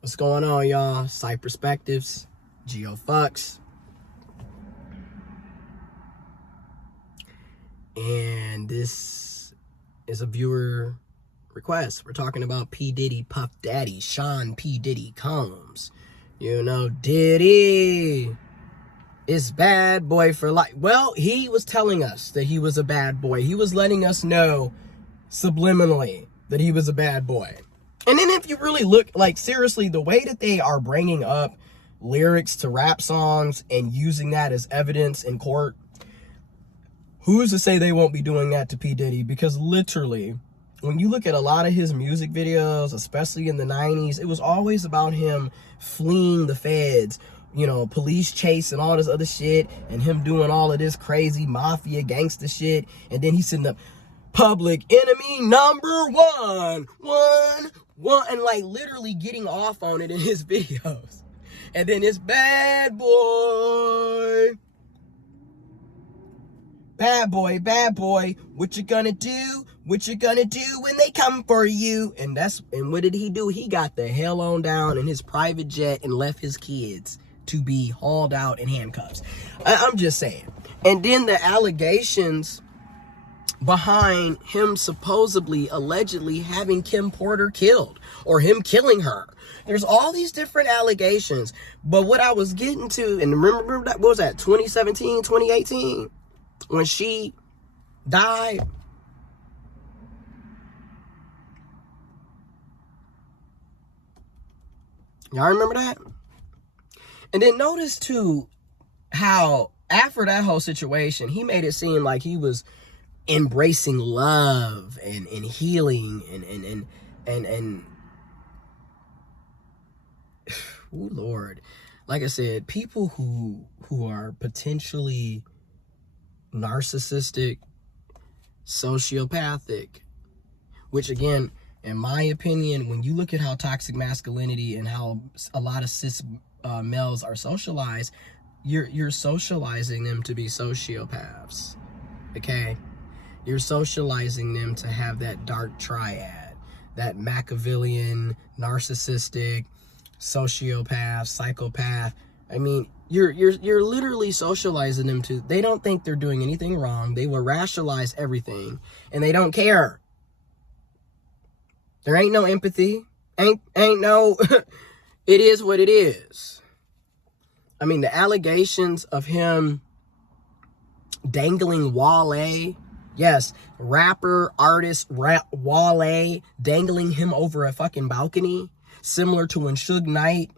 What's going on, y'all? Side Perspectives, Geo Fucks. And this is a viewer request. We're talking about P. Diddy, Puff Daddy, Sean P. Diddy Combs. You know, Diddy is bad boy for life. Well, he was telling us that he was a bad boy. He was letting us know subliminally that he was a bad boy. And then if you really look, like, seriously, the way that they are bringing up lyrics to rap songs and using that as evidence in court, who's to say they won't be doing that to P. Diddy? Because literally, when you look at a lot of his music videos, especially in the 90s, it was always about him fleeing the feds, you know, police chase and all this other shit, and him doing all of this crazy mafia gangster shit, and then he's sitting up, public enemy number one, and like literally getting off on it in his videos. And then it's bad boy, what you gonna do? What you gonna do when they come for you? And what did he do? He got the hell on down in his private jet and left his kids to be hauled out in handcuffs. I'm just saying. And then the allegations behind him supposedly, allegedly having Kim Porter killed, or him killing her. There's all these different allegations. But what I was getting to, and remember that, what was that, 2017, 2018? When she died? Y'all remember that? And then notice too how after that whole situation, he made it seem like he was embracing love and healing and oh Lord, like I said, people who are potentially narcissistic, sociopathic, which again, in my opinion, when you look at how toxic masculinity and how a lot of cis males are socialized, you're socializing them to be sociopaths, okay? You're socializing them to have that dark triad, that Machiavellian, narcissistic, sociopath, psychopath. I mean, you're literally socializing them to, they don't think they're doing anything wrong. They will rationalize everything, and they don't care. There ain't no empathy. Ain't no, it is what it is. I mean, the allegations of him dangling Wale, yes, rapper, artist, Wale, dangling him over a fucking balcony, similar to when Suge Knight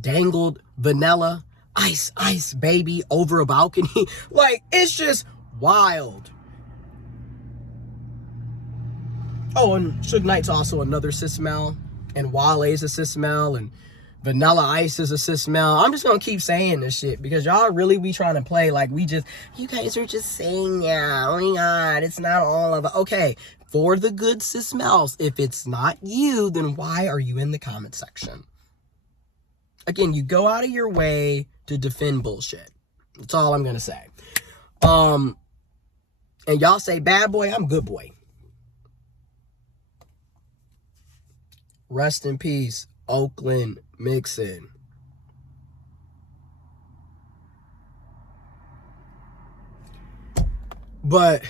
dangled Vanilla Ice Baby over a balcony. Like, it's just wild. Oh, and Suge Knight's also another cis male, and Wale's a cis male, and Vanilla Ice is a cis male. I'm just gonna keep saying this shit because y'all really be trying to play like you guys are just saying, yeah, oh my God, it's not all of it. Okay, for the good cis males, if it's not you, then why are you in the comment section? Again, you go out of your way to defend bullshit. That's all I'm gonna say. And y'all say bad boy, I'm good boy. Rest in peace, Oakland Mixon. But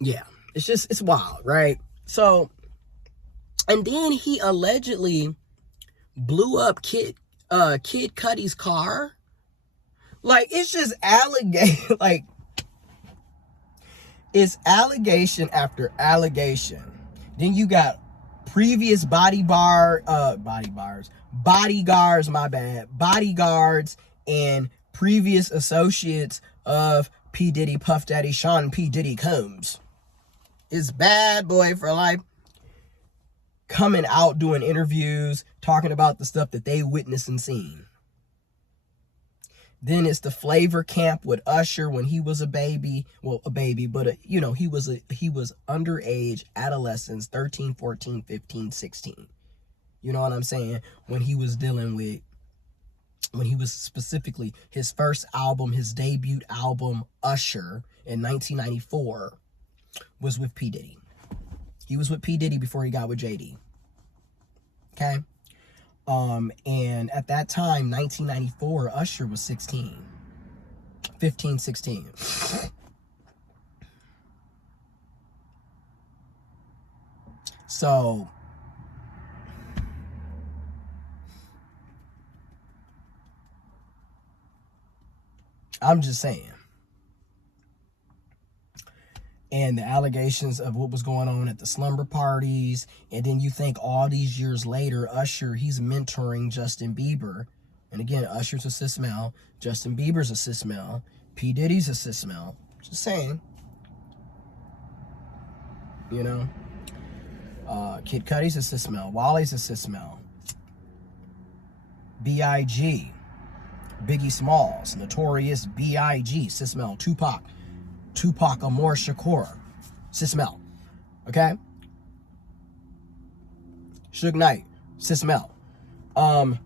yeah, it's wild, right? So, and then he allegedly blew up Kid Cudi's car. Like, it's just allegation, like, it's allegation after allegation. Then you got previous Bodyguards, Bodyguards, and previous associates of P. Diddy, Puff Daddy, Sean P. Diddy Combs. It's bad boy for life. Coming out, doing interviews, talking about the stuff that they witnessed and seen. Then it's the Flavor Camp with Usher when he was a baby. Well, a baby, but you know, he was underage, adolescents, 13, 14, 15, 16. You know what I'm saying? When he was specifically, his first album, his debut album, Usher, in 1994, was with P. Diddy. He was with P. Diddy before he got with JD. Okay? And at that time, 1994, Usher was 16. 15, 16. So, I'm just saying. And the allegations of what was going on at the slumber parties. And then you think all these years later, Usher, he's mentoring Justin Bieber. And again, Usher's a cis male. Justin Bieber's a cis male. P. Diddy's a cis male. Just saying. You know? Kid Cudi's a cis male. Wally's a cis male. B.I.G. Biggie Smalls. Notorious B.I.G. cis male. Tupac Amor Shakur, cis male, okay? Suge Knight, cis male. I mean,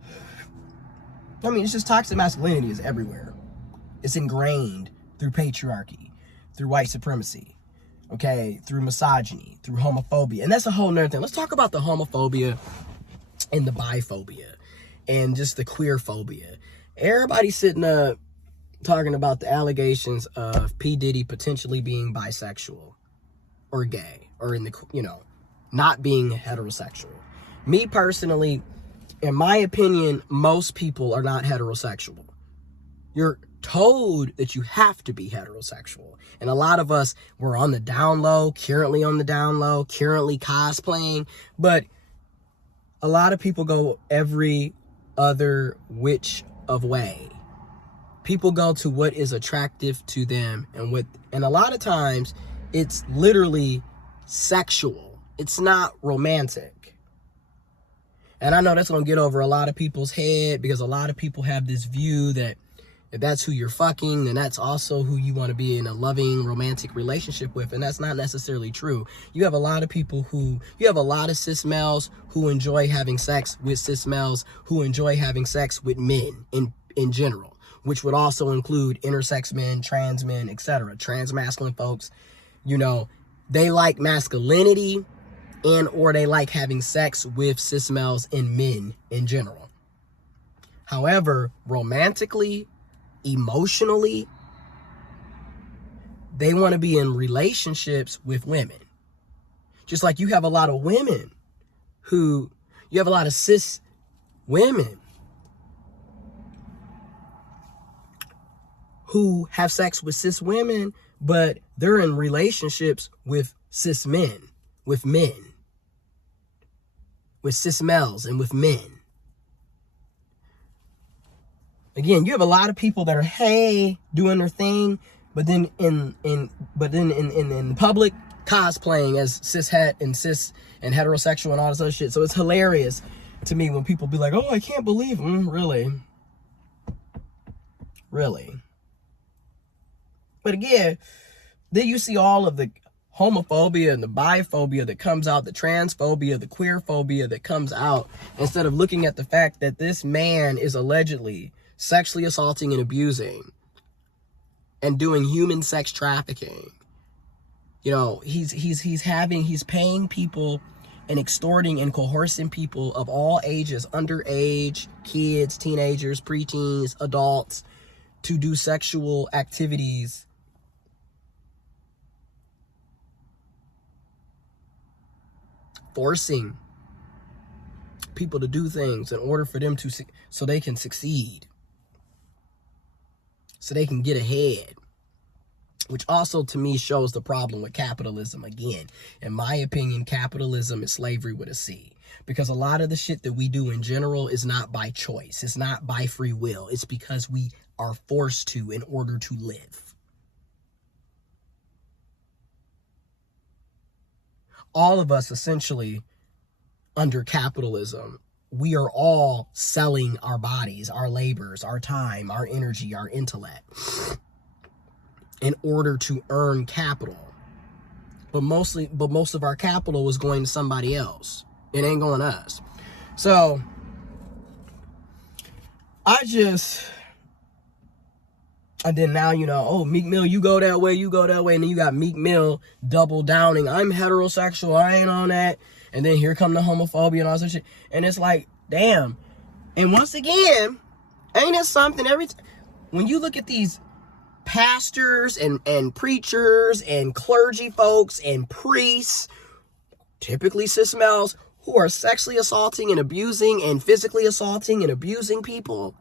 it's just toxic masculinity is everywhere. It's ingrained through patriarchy, through white supremacy, okay? Through misogyny, through homophobia. And that's a whole nother thing. Let's talk about the homophobia and the biphobia and just the queer phobia. Everybody's sitting up talking about the allegations of P. Diddy potentially being bisexual or gay or in the, not being heterosexual. Me personally, in my opinion, most people are not heterosexual. You're told that you have to be heterosexual. And a lot of us were on the down low, currently on the down low, currently cosplaying. But a lot of people go every other which of way. People go to what is attractive to them, and a lot of times it's literally sexual. It's not romantic. And I know that's going to get over a lot of people's head, because a lot of people have this view that if that's who you're fucking, then that's also who you want to be in a loving romantic relationship with. And that's not necessarily true. You have a lot of cis males who enjoy having sex with cis males who enjoy having sex with men in general, which would also include intersex men, trans men, etc. Trans masculine folks, they like masculinity or they like having sex with cis males and men in general. However, romantically, emotionally, they want to be in relationships with women. Just like you have a lot of cis women who have sex with cis women, but they're in relationships with cis men, with cis males and with men. Again, you have a lot of people that are doing their thing, but then in public cosplaying as cishet and cis and heterosexual and all this other shit. So it's hilarious to me when people be like, "Oh, I can't believe them." Really. But again, then you see all of the homophobia and the biphobia that comes out, the transphobia, the queer phobia that comes out, instead of looking at the fact that this man is allegedly sexually assaulting and abusing and doing human sex trafficking. He's paying people and extorting and coercing people of all ages, underage, kids, teenagers, preteens, adults, to do sexual activities forcing people to do things in order for them so they can succeed, so they can get ahead, which also to me shows the problem with capitalism. Again, in my opinion, capitalism is slavery with a C, because a lot of the shit that we do in general is not by choice. It's not by free will. It's because we are forced to in order to live. All of us essentially under capitalism, we are all selling our bodies, our labors, our time, our energy, our intellect in order to earn capital. But most of our capital is going to somebody else. It ain't going to us. So I And then now, you know, oh, Meek Mill, you go that way, you go that way. And then you got Meek Mill double downing. I'm heterosexual, I ain't on that. And then here come the homophobia and all that shit. And it's like, damn. And once again, ain't it something when you look at these pastors and preachers and clergy folks and priests, typically cis males, who are sexually assaulting and abusing and physically assaulting and abusing people,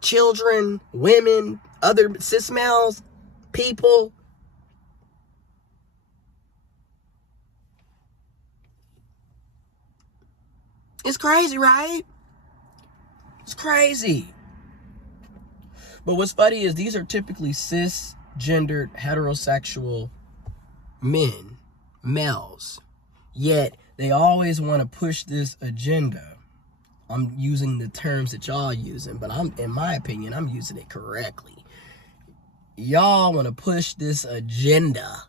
children, women, other cis males, people. It's crazy, right? It's crazy. But what's funny is these are typically cisgendered, heterosexual men, males. Yet they always want to push this agenda. I'm using the terms that y'all using, but in my opinion, I'm using it correctly. Y'all want to push this agenda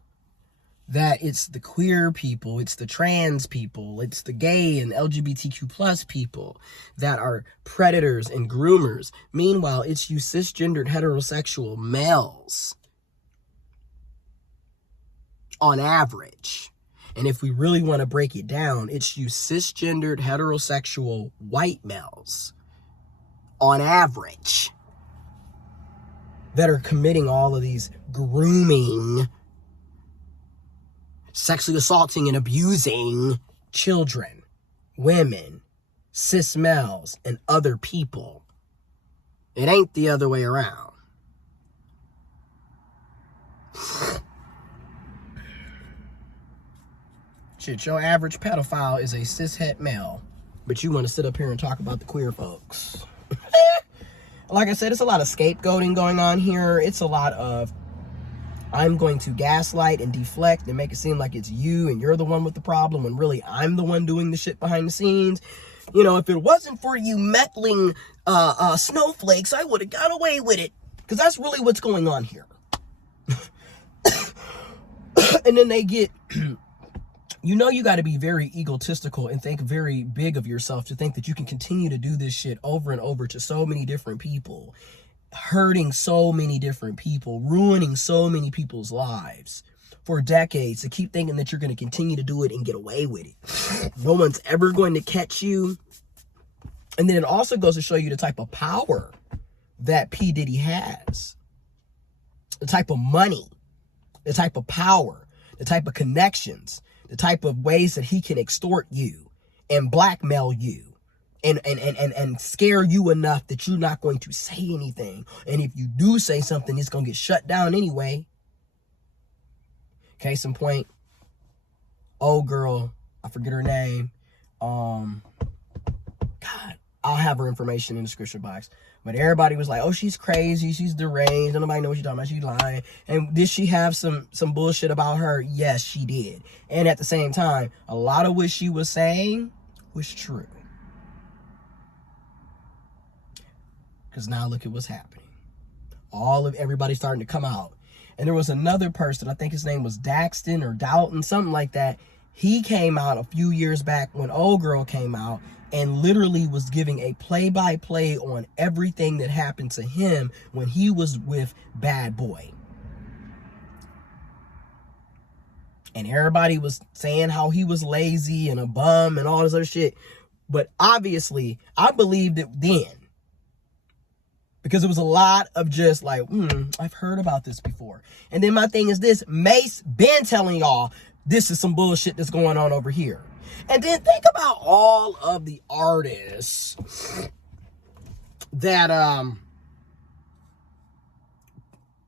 that it's the queer people, it's the trans people, it's the gay and LGBTQ plus people that are predators and groomers. Meanwhile, it's you cisgendered heterosexual males on average. And if we really want to break it down, it's you cisgendered heterosexual white males on average that are committing all of these grooming, sexually assaulting and abusing children, women, cis males, and other people. It ain't the other way around. Shit, your average pedophile is a cishet male, but you want to sit up here and talk about the queer folks. Like I said, it's a lot of scapegoating going on here. It's a lot of, I'm going to gaslight and deflect and make it seem like it's you and you're the one with the problem when really I'm the one doing the shit behind the scenes. You know, if it wasn't for you meddling snowflakes, I would have got away with it. Because that's really what's going on here. And then they get, you know, you got to be very egotistical and think very big of yourself to think that you can continue to do this shit over and over to so many different people, hurting so many different people, ruining so many people's lives for decades, to keep thinking that you're going to continue to do it and get away with it. No one's ever going to catch you. And then it also goes to show you the type of power that P. Diddy has, the type of money, the type of power, the type of connections, the type of ways that he can extort you and blackmail you and scare you enough that you're not going to say anything. And if you do say something, it's going to get shut down anyway. Case in point, old girl, I forget her name. God, I'll have her information in the description box. But everybody was like, oh, she's crazy, she's deranged, and nobody knows what she's talking about, she's lying. And did she have some bullshit about her? Yes, she did. And at the same time, a lot of what she was saying was true. Because now look at what's happening. Everybody's starting to come out. And there was another person, I think his name was Daxton or Dalton, something like that. He came out a few years back when Old Girl came out and literally was giving a play-by-play on everything that happened to him when he was with Bad Boy. And everybody was saying how he was lazy and a bum and all this other shit. But obviously, I believed it then. Because it was a lot of just like, I've heard about this before. And then my thing is this, Mace been telling y'all this is some bullshit that's going on over here. And then think about all of the artists that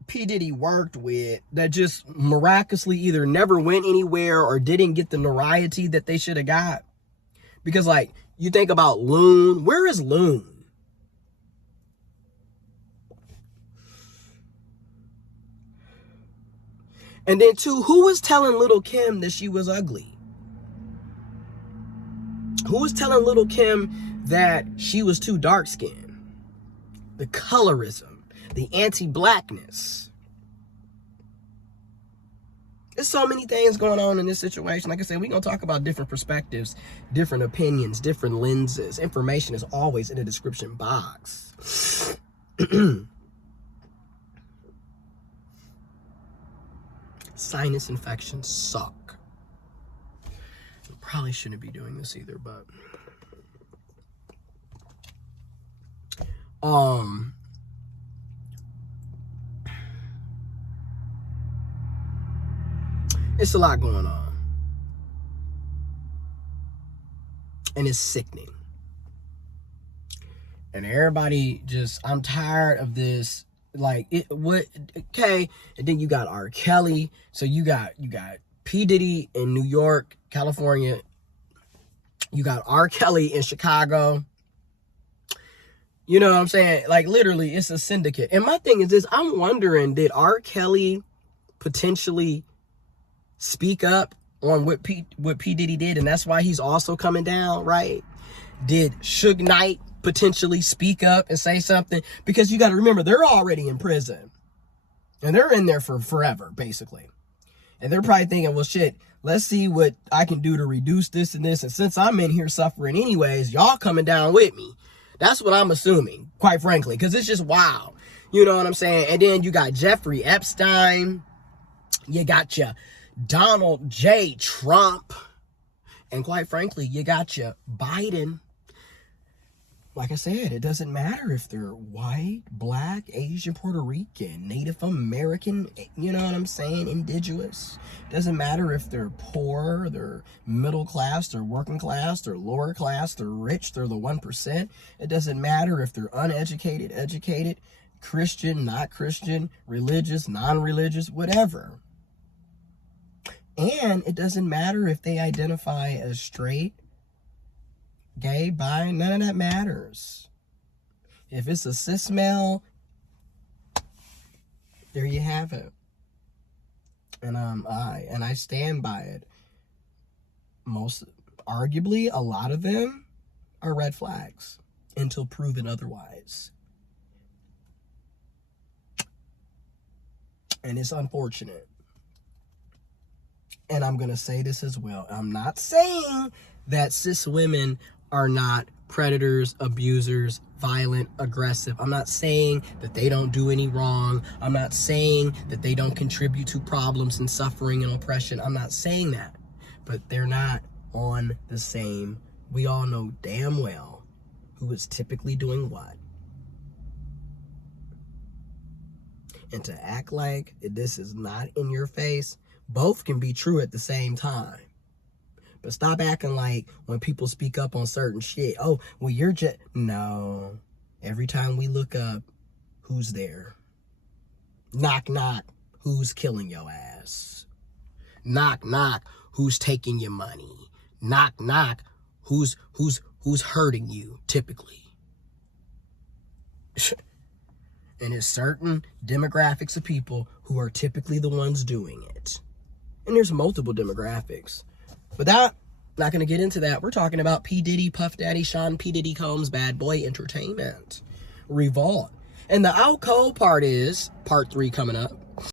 P. Diddy worked with that just miraculously either never went anywhere or didn't get the notoriety that they should have got. Because like, you think about Loon. Where is Loon? And then two, who was telling Little Kim that she was ugly? Who was telling Little Kim that she was too dark-skinned? The colorism, the anti-blackness. There's so many things going on in this situation. Like I said, we're going to talk about different perspectives, different opinions, different lenses. Information is always in the description box. Sinus infections suck. Probably shouldn't be doing this either, but it's a lot going on, and it's sickening. And everybody just, I'm tired of this. Like, okay, and then you got R. Kelly. So you got P. Diddy in New York, California. You got R. Kelly in Chicago. You know what I'm saying? Like, literally, it's a syndicate. And my thing is this, I'm wondering, did R. Kelly potentially speak up on what P. Diddy did, and that's why he's also coming down, right? Did Suge Knight potentially speak up and say something? Because you got to remember, they're already in prison. And they're in there for forever, basically. And they're probably thinking, well, shit, let's see what I can do to reduce this and this. And since I'm in here suffering anyways, y'all coming down with me. That's what I'm assuming, quite frankly, because it's just wild. You know what I'm saying? And then you got Jeffrey Epstein. You got your Donald J. Trump. And quite frankly, you got your Biden. Like I said, it doesn't matter if they're white, black, Asian, Puerto Rican, Native American, you know what I'm saying, indigenous. It doesn't matter if they're poor, they're middle class, they're working class, they're lower class, they're rich, they're the 1%. It doesn't matter if they're uneducated, educated, Christian, not Christian, religious, non-religious, whatever. And it doesn't matter if they identify as straight, gay, bi, none of that matters. If it's a cis male, there you have it. And I stand by it. Arguably, a lot of them are red flags until proven otherwise. And it's unfortunate. And I'm going to say this as well. I'm not saying that cis women are not predators, abusers, violent, aggressive. I'm not saying that they don't do any wrong. I'm not saying that they don't contribute to problems and suffering and oppression. I'm not saying that. But they're not on the same. We all know damn well who is typically doing what. And to act like this is not in your face, both can be true at the same time. But stop acting like when people speak up on certain shit, oh, well, you're just... No. Every time we look up, who's there? Knock, knock, who's killing your ass? Knock, knock, who's taking your money? Knock, knock, who's hurting you, typically? And it's certain demographics of people who are typically the ones doing it. And there's multiple demographics. But not going to get into that. We're talking about P. Diddy, Puff Daddy, Sean P. Diddy Combs, Bad Boy Entertainment. Revolt. And the out cold part is, part 3 coming up.